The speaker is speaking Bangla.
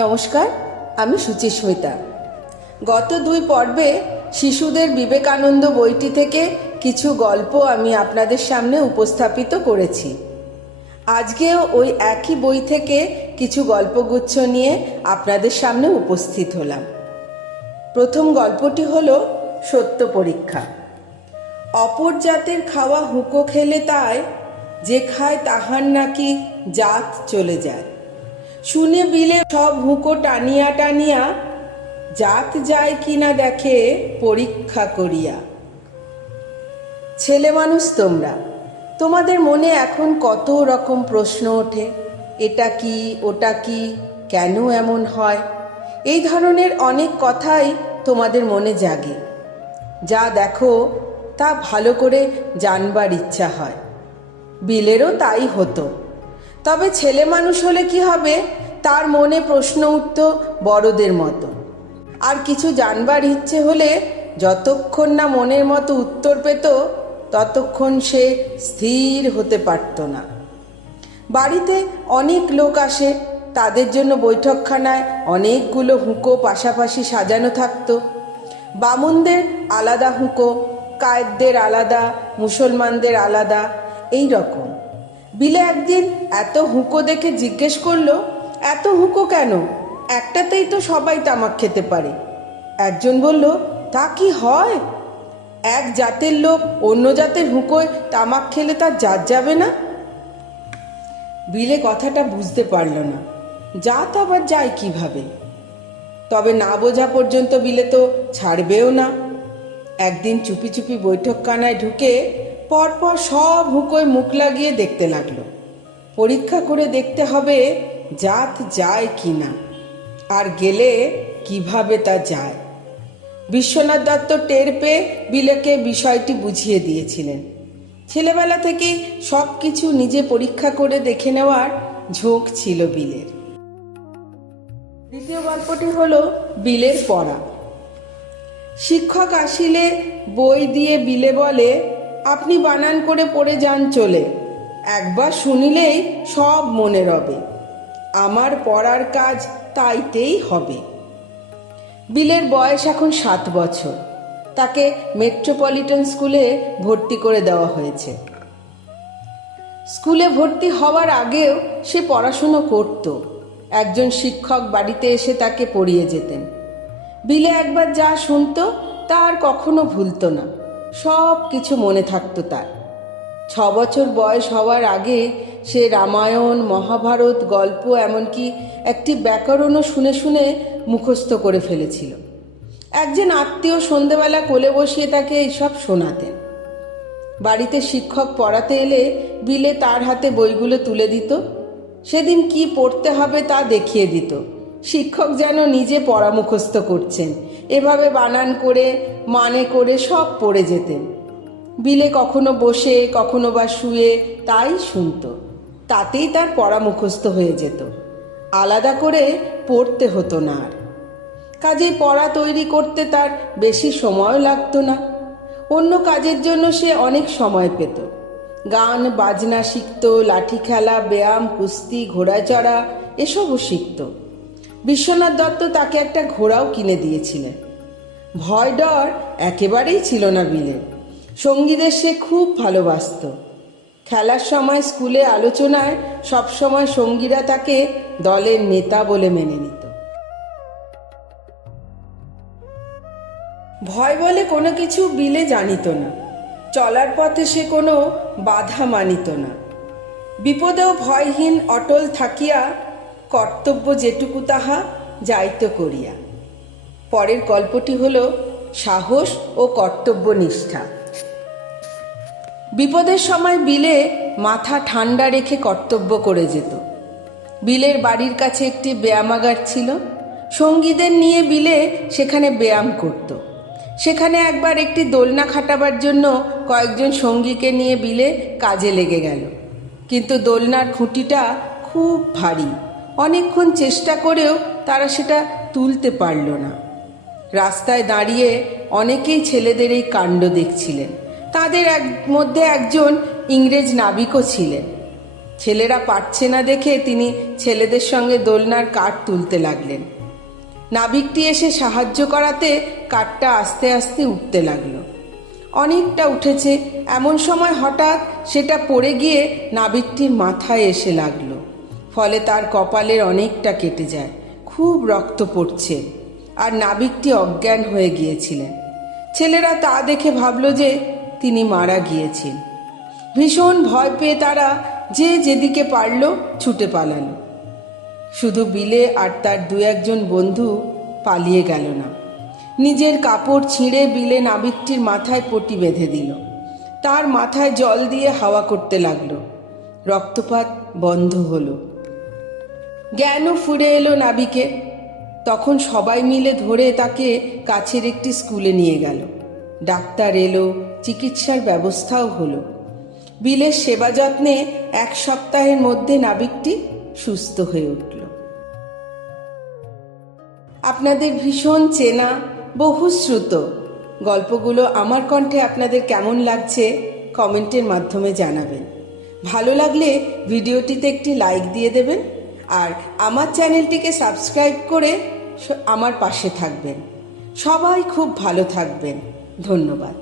নমস্কার, আমি সুচিস্মিতা। গত 2 পর্বে শিশুদের বিবেকানন্দ বইটি থেকে কিছু গল্প আমি আপনাদের সামনে উপস্থাপিত করেছি। আজকেও ওই একই বই থেকে কিছু গল্পগুচ্ছ নিয়ে আপনাদের সামনে উপস্থিত হলাম। প্রথম গল্পটি হলো সত্য পরীক্ষা। অপর জাতের খাওয়া হুঁকো খেলে তাই, যে খায় তাহার নাকি জাত চলে যায়। শুনে বিলে সব হুঁকো টানিয়া টানিয়া, জাত যায় কিনা দেখে পরীক্ষা করিয়া। ছেলে মানুষ তোমরা, তোমাদের মনে এখন কত রকম প্রশ্ন ওঠে। এটা কি, ওটা কি, কেন এমন হয়, এই ধরনের অনেক কথাই তোমাদের মনে জাগে। যা দেখো তা ভালো করে জানবার ইচ্ছা হয়। বিলেরও তাই হতো। তবে ছেলে মানুষ হলে কি হবে, তার মনে প্রশ্ন উঠত বড়দের মতো। আর কিছু জানবার ইচ্ছে হলে যতক্ষণ না মনের মতো উত্তর পেত, ততক্ষণ সে স্থির হতে পারত না। বাড়িতে অনেক লোক আসে, তাদের জন্য বৈঠকখানায় অনেকগুলো হুঁকো পাশাপাশি সাজানো থাকতো। বামুনদের আলাদা হুঁকো, কায়েতদের আলাদা, মুসলমানদের আলাদা, এই রকম। বিলে একদিন এত হুঁকো দেখে জিজ্ঞেস করলো, এত হুঁকো কেন? একটাতেই তো সবাই তামাক খেতে পারে। একজন বলল, তা কি হয়? এক জাতের লোক অন্য জাতের হুঁকোয় তামাক খেলে তার জাত যাবে না? বিলে কথাটা বুঝতে পারল না, জাত আবার যায় কিভাবে। তবে না বোঝা পর্যন্ত বিলে তো ছাড়বেও না। একদিন চুপি চুপি বৈঠকখানায় ঢুকে পরপর সব হুঁকোয় মুখ লাগিয়ে দেখতে লাগলো। পরীক্ষা করে দেখতে হবে জাত যায় কি না, আর গেলে কিভাবে তা যায়। বিশ্বনাথ দত্ত টের পেয়ে বিলেকে বিষয়টি বুঝিয়ে দিয়েছিলেন। ছেলেবেলা থেকেই সব কিছু নিজে পরীক্ষা করে দেখে নেওয়ার ঝোঁক ছিল বিলের। দ্বিতীয় গল্পটি হলো বিলের পড়া। শিক্ষক আসিলে বই দিয়ে বিলে বলে, আপনি বানান করে পড়ে যান চলে, একবার শুনিলেই সব মনে রবে। আমার পড়ার কাজ তাইতেই হবে। বিলের বয়স এখন 7 বছর। তাকে মেট্রোপলিটন স্কুলে ভর্তি করে দেওয়া হয়েছে। স্কুলে ভর্তি হওয়ার আগেও সে পড়াশুনো করত। একজন শিক্ষক বাড়িতে এসে তাকে পড়িয়ে যেতেন। বিলে একবার যা শুনত তা আর কখনো ভুলত না, সব কিছু মনে থাকতো তার। 6 বছর বয়স হওয়ার আগে সে রামায়ণ, মহাভারত, গল্প, এমনকি একটি ব্যাকরণও শুনে শুনে মুখস্থ করে ফেলেছিল। একজন আত্মীয় সন্ধেবেলা কোলে বসিয়ে তাকে এইসব শোনাতেন। বাড়িতে শিক্ষক পড়াতে এলে বিলে তার হাতে বইগুলো তুলে দিত। সেদিন কি পড়তে হবে তা দেখিয়ে দিত। শিক্ষক যেন নিজে পড়া মুখস্থ করছেন, এভাবে বানান করে মানে করে সব পড়ে যেতেন। বিলে কখনো বসে কখনো বা শুয়ে তাই শুনত। তাতেই তার পড়া মুখস্থ হয়ে যেত, আলাদা করে পড়তে হতো না আর। কাজেই পড়া তৈরি করতে তার বেশি সময়ও লাগতো না। অন্য কাজের জন্য সে অনেক সময় পেত। গান বাজনা শিখত, লাঠি খেলা, ব্যায়াম, কুস্তি, ঘোড়ায় চড়া এসবও শিখত। বিশ্বনাথ দত্ত তাকে একটা ঘোড়াও কিনে দিয়েছিলেন। ভয় ডর একেবারেই ছিল না বিলের। সঙ্গীদের সে খুব ভালোবাসত। খেলার সময় স্কুলে আলোচনায় সবসময় সঙ্গীরা তাকে দলের নেতা বলে মেনে নিত। ভয় বলে কোনো কিছু বিলে জানিত না। চলার পথে সে কোনো বাধা মানিত না। বিপদেও ভয়হীন অটল থাকিয়া, কর্তব্য যেটুকু তাহা যাইত করিয়া। পরের গল্পটি হল সাহস ও কর্তব্যনিষ্ঠা। বিপদের সময় বিলে মাথা ঠান্ডা রেখে কর্তব্য করে যেত। বিলের বাড়ির কাছে একটি ব্যায়ামাগার ছিল। সঙ্গীদের নিয়ে বিলে সেখানে ব্যায়াম করত। সেখানে একবার একটি দোলনা খাটাবার জন্য কয়েকজন সঙ্গীকে নিয়ে বিলে কাজে লেগে গেল। কিন্তু দোলনার খুঁটিটা খুব ভারী। অনেকক্ষণ চেষ্টা করেও তারা সেটা তুলতে পারল না। রাস্তায় দাঁড়িয়ে অনেকেই ছেলেদের এই কাণ্ড দেখছিলেন। তাদের মধ্যে একজন ইংরেজ নাবিকও ছিলেন। ছেলেরা পারছে না দেখে তিনি ছেলেদের সঙ্গে দোলনার কাঠ তুলতে লাগলেন। নাবিকটি এসে সাহায্য করাতে কাঠটা আস্তে আস্তে উঠতে লাগলো। অনেকটা উঠেছে, এমন সময় হঠাৎ সেটা পড়ে গিয়ে নাবিকটির মাথায় এসে লাগলো। ফলে তার কপালের অনেকটা কেটে যায়, খুব রক্ত পড়ছে, আর নাবিকটি অজ্ঞান হয়ে গিয়েছিলেন। ছেলেরা তা দেখে ভাবল যে তিনি মারা গিয়েছেন। ভীষণ ভয় পেয়ে তারা যে যেদিকে পারল ছুটে পালালো। শুধু বিলে আর তার দু একজন বন্ধু পালিয়ে গেল না। নিজের কাপড় ছিঁড়ে বিলে নাবিকটির মাথায় পটি বেঁধে দিল। তার মাথায় জল দিয়ে হাওয়া করতে লাগলো। রক্তপাত বন্ধ হলো। জ্ঞানও ফিরে এলো নাবিকে। তখন সবাই মিলে ধরে তাকে কাছের একটি স্কুলে নিয়ে গেল। ডাক্তার এলো, চিকিৎসার ব্যবস্থাও হলো। বিলের সেবা যত্নে 1 সপ্তাহের মধ্যে নাবিকটি সুস্থ হয়ে উঠল। আপনাদের ভীষণ চেনা বহুশ্রুত গল্পগুলো আমার কণ্ঠে আপনাদের কেমন লাগছে কমেন্টের মাধ্যমে জানাবেন। ভালো লাগলে ভিডিওটিতে একটি লাইক দিয়ে দেবেন, আর আমার চ্যানেলটিকে সাবস্ক্রাইব করে আমার পাশে থাকবেন। সবাই খুব ভালো থাকবেন। ধন্যবাদ।